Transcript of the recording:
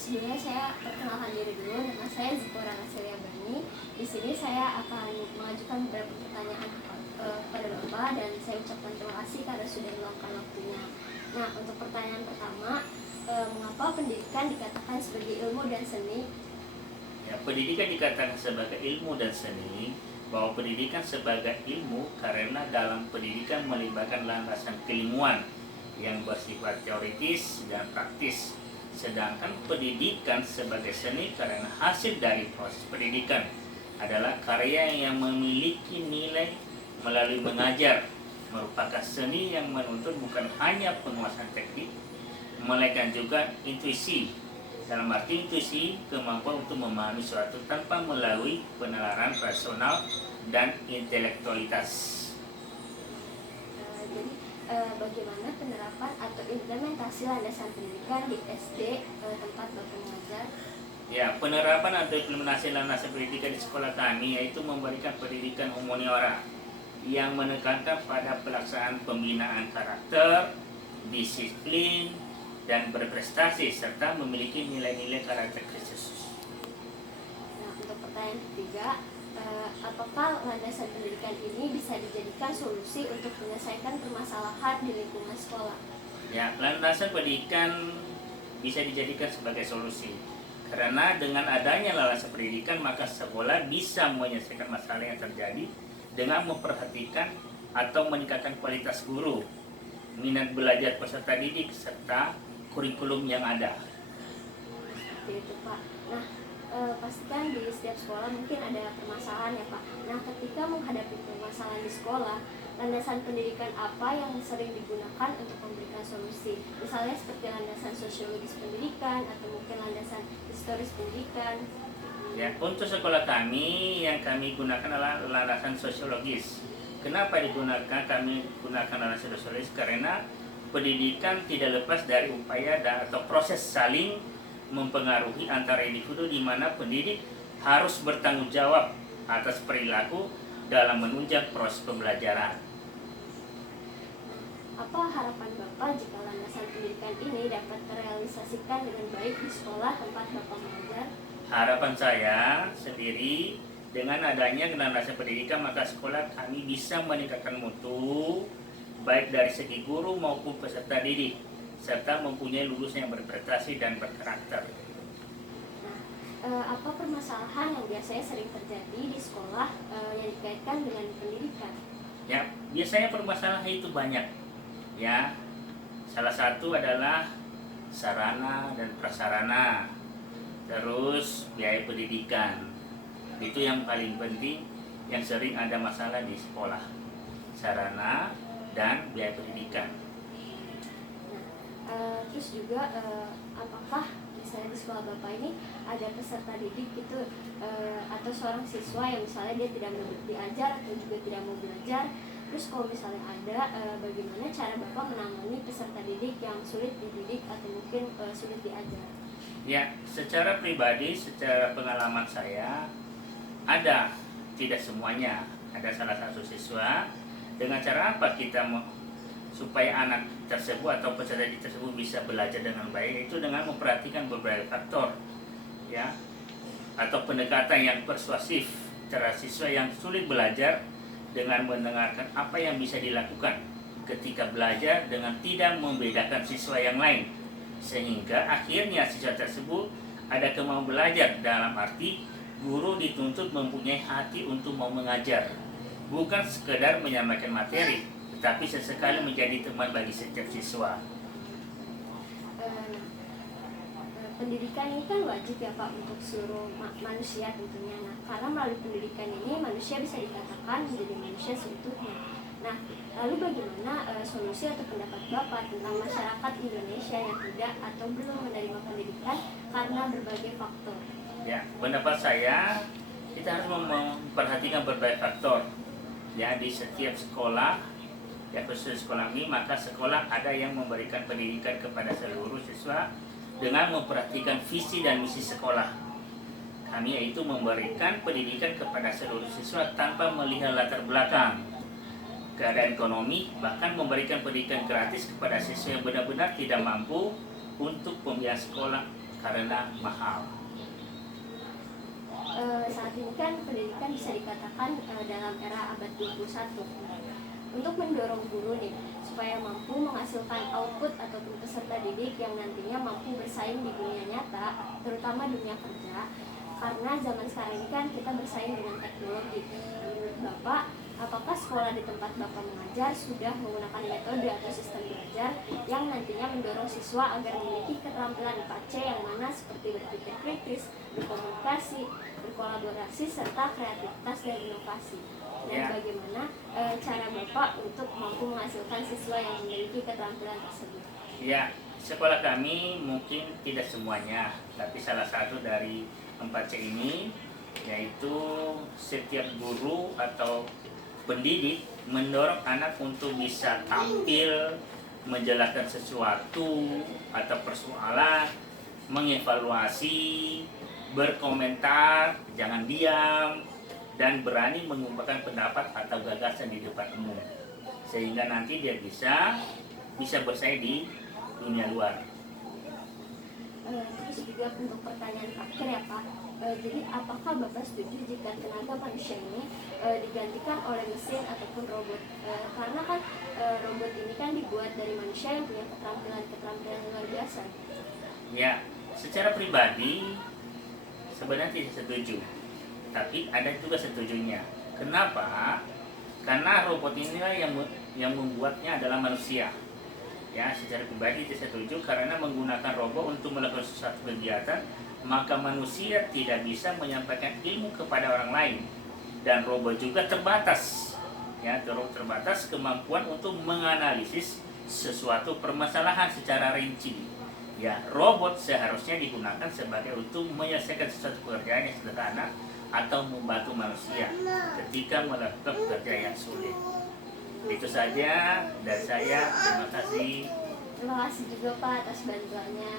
sebelumnya saya perkenalkan diri dulu. Nama saya Zikora Nasilia Bani. Di sini saya akan mengajukan beberapa pertanyaan kepada Bapak dan saya ucapkan terima kasih karena sudah meluangkan waktunya. Nah, untuk pertanyaan pertama, mengapa pendidikan dikatakan sebagai ilmu dan seni? Ya, pendidikan dikatakan sebagai ilmu dan seni, bahwa pendidikan sebagai ilmu karena dalam pendidikan melibatkan landasan keilmuan yang bersifat teoritis dan praktis. Sedangkan pendidikan sebagai seni karena hasil dari proses pendidikan adalah karya yang memiliki nilai melalui mengajar, merupakan seni yang menuntut bukan hanya penguasaan teknik, melainkan juga intuisi. Dalam arti intuisi, kemampuan untuk memahami suatu tanpa melalui penalaran rasional dan intelektualitas. Jadi, bagaimana penerapan atau implementasi landasan pendidikan di SD tempat Bapak mengajar? Ya, penerapan atau implementasi landasan pendidikan di sekolah kami yaitu memberikan pendidikan humaniora yang menekankan pada pelaksanaan pembinaan karakter, disiplin, dan berprestasi serta memiliki nilai-nilai karakter khusus. Nah, untuk pertanyaan ketiga, apakah landasan pendidikan ini bisa dijadikan solusi untuk menyelesaikan permasalahan di lingkungan sekolah? Ya, landasan pendidikan bisa dijadikan sebagai solusi. Karena dengan adanya landasan pendidikan maka sekolah bisa menyelesaikan masalah yang terjadi dengan memperhatikan atau meningkatkan kualitas guru, minat belajar peserta didik serta kurikulum yang ada. Seperti itu, Pak. Nah, pastikan di setiap sekolah mungkin ada permasalahan ya, Pak. Nah, ketika menghadapi permasalahan di sekolah, landasan pendidikan apa yang sering digunakan untuk memberikan solusi? Misalnya seperti landasan sosiologis pendidikan atau mungkin landasan historis pendidikan. Ya, untuk sekolah kami yang kami gunakan adalah landasan sosiologis. Kenapa digunakan? Kami gunakan landasan sosiologis karena pendidikan tidak lepas dari upaya atau proses saling mempengaruhi antara individu di mana pendidik harus bertanggung jawab atas perilaku dalam menunjang proses pembelajaran. Apa harapan Bapak jika landasan pendidikan ini dapat terrealisasikan dengan baik di sekolah tempat Bapak mengajar? Harapan saya sendiri dengan adanya landasan pendidikan maka sekolah kami bisa meningkatkan mutu baik dari segi guru maupun peserta didik serta mempunyai lulusan yang berprestasi dan berkarakter. Nah, apa permasalahan yang biasanya sering terjadi di sekolah yang dikaitkan dengan pendidikan? Ya, biasanya permasalahan itu banyak. Ya, salah satu adalah sarana dan prasarana, terus biaya pendidikan. Itu yang paling penting yang sering ada masalah di sekolah. Sarana dan biaya pendidikan. Terus juga apakah misalnya di sekolah Bapak ini ada peserta didik gitu atau seorang siswa yang misalnya dia tidak mau diajar atau juga tidak mau belajar, terus kalau misalnya ada bagaimana cara Bapak menangani peserta didik yang sulit dididik atau mungkin sulit diajar? Ya, secara pribadi, secara pengalaman saya ada, tidak semuanya. Ada salah satu siswa dengan cara apa kita supaya anak tersebut atau peserta didik tersebut bisa belajar dengan baik, itu dengan memperhatikan beberapa faktor, ya, atau pendekatan yang persuasif terhadap siswa yang sulit belajar dengan mendengarkan apa yang bisa dilakukan ketika belajar dengan tidak membedakan siswa yang lain, sehingga akhirnya siswa tersebut ada kemauan belajar. Dalam arti guru dituntut mempunyai hati untuk mau mengajar, bukan sekedar menyampaikan materi, tapi sesekali menjadi teman bagi setiap siswa. Pendidikan ini kan wajib ya Pak untuk seluruh manusia tentunya. Nah, karena melalui pendidikan ini manusia bisa dikatakan menjadi manusia seutuhnya. Nah, lalu bagaimana solusi atau pendapat Bapak tentang masyarakat Indonesia yang tidak atau belum menerima pendidikan karena berbagai faktor? Ya, pendapat saya kita harus memperhatikan berbagai faktor. Ya, di setiap sekolah, ya khusus sekolah ini, maka sekolah ada yang memberikan pendidikan kepada seluruh siswa dengan memperhatikan visi dan misi sekolah. Kami yaitu memberikan pendidikan kepada seluruh siswa tanpa melihat latar belakang, keadaan ekonomi, bahkan memberikan pendidikan gratis kepada siswa yang benar-benar tidak mampu untuk pembiayaan sekolah karena mahal. Saat ini kan pendidikan bisa dikatakan dalam era abad 21. Untuk mendorong guru nih supaya mampu menghasilkan output ataupun peserta didik yang nantinya mampu bersaing di dunia nyata, terutama dunia kerja. Karena zaman sekarang ini kan kita bersaing dengan teknologi. Menurut Bapak, apakah sekolah di tempat Bapak mengajar sudah menggunakan metode atau sistem belajar yang nantinya mendorong siswa agar memiliki keterampilan 4C yang mana seperti berpikir kritis, berkomunikasi, berkolaborasi, serta kreativitas dan inovasi? Dan Ya. bagaimana cara Bapak untuk mampu menghasilkan siswa yang memiliki keterampilan tersebut? Ya, sekolah kami mungkin tidak semuanya, tapi salah satu dari 4C ini yaitu setiap guru atau pendidik mendorong anak untuk bisa tampil, menjelaskan sesuatu atau persoalan, mengevaluasi, berkomentar, jangan diam, dan berani mengungkapkan pendapat atau gagasan di depan umum, sehingga nanti dia bisa bersaing di dunia luar. Terus juga untuk pertanyaan terakhir ya Pak, jadi apakah Bapak setuju jika tenaga manusia ini digantikan oleh mesin ataupun robot? Karena kan robot ini kan dibuat dari manusia yang punya keterampilan luar biasa. Ya, secara pribadi sebenarnya tidak setuju, tapi ada juga setujunya. Kenapa? Karena robot inilah yang membuatnya adalah manusia. Ya, secara pribadi tidak setuju karena menggunakan robot untuk melakukan sesuatu kegiatan, maka manusia tidak bisa menyampaikan ilmu kepada orang lain, dan robot juga terbatas. Ya, terbatas kemampuan untuk menganalisis sesuatu permasalahan secara rinci. Ya, robot seharusnya digunakan sebagai untuk menyelesaikan sesuatu pekerjaan yang sederhana atau membantu manusia ketika melakukan pekerjaan yang sulit. Itu saja dari saya. Terima kasih. Terima kasih juga Pak atas bantuannya.